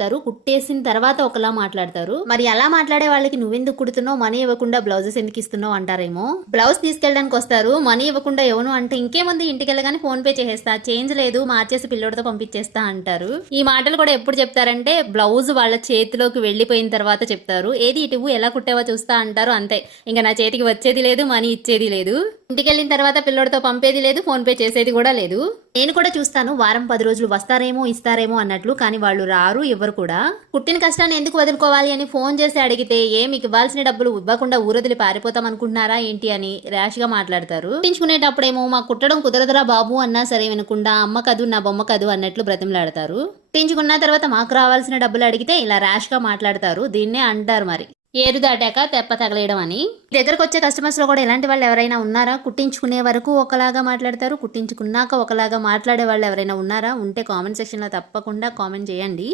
మాట్లాడతారు, కుట్టేసిన తర్వాత ఒకలా మాట్లాడతారు. మరి అలా మాట్లాడే వాళ్ళకి నువ్వెందుకు కుడుతున్నావు, మనీ ఇవ్వకుండా బ్లౌజెస్ ఎందుకు ఇస్తున్నావు అంటారేమో. బ్లౌజ్ తీసుకెళ్ళడానికి వస్తారు, మనీ ఇవ్వకుండా ఎవను అంటే ఇంకేముంది ఇంటికి వెళ్ళగానే ఫోన్ పే చేసేస్తా, చేంజ్ లేదు మార్చేసి పిల్లోడితో పంపించేస్తా అంటారు. ఈ మాటలు కూడా ఎప్పుడు చెప్తారంటే బ్లౌజ్ వాళ్ళ చేతిలోకి వెళ్ళిపోయిన తర్వాత చెప్తారు. ఏది ఇటువు ఎలా కుట్టావో చూస్తా అంటారు, అంతే. ఇంకా నా చేతికి వచ్చేది లేదు, మనీ ఇచ్చేది లేదు, ఇంటికి వెళ్ళిన తర్వాత పిల్లోడితో పంపేది లేదు, ఫోన్ పే చేసేది కూడా లేదు. నేను కూడా చూస్తాను వారం 10 రోజులు వస్తారేమో ఇస్తారేమో అన్నట్లు, కానీ వాళ్ళు రారు ఎవరు కూడా. పుట్టిన కష్టాన్ని ఎందుకు వదులుకోవాలి అని ఫోన్ చేసి అడిగితే ఏ మీకు ఇవ్వాల్సిన డబ్బులు ఇవ్వకుండా ఊరొదిలి పారిపోతాం అనుకుంటున్నారా ఏంటి అని ర్యాష్ గా మాట్లాడతారు. కుట్టించుకునేటప్పుడేమో మాకు కుట్టడం కుదరదురా బాబు అన్నా సరే వినకుండా అమ్మ కదు నా బొమ్మ కదు అన్నట్లు బ్రతిమలాడతారు. కుట్టించుకున్న తర్వాత మాకు రావాల్సిన డబ్బులు అడిగితే ఇలా ర్యాష్ గా మాట్లాడతారు. దీన్నే అంటారు మరి ఏరు దాటాక తెప్ప తగలేయడం అని. దగ్గరకు వచ్చే కస్టమర్స్ లో కూడా ఇలాంటి వాళ్ళు ఎవరైనా ఉన్నారా? కుట్టించుకునే వరకు ఒకలాగా మాట్లాడతారు, కుట్టించుకున్నాక ఒకలాగా మాట్లాడే వాళ్ళు ఎవరైనా ఉన్నారా? ఉంటే కామెంట్ సెక్షన్ లో తప్పకుండా కామెంట్ చేయండి.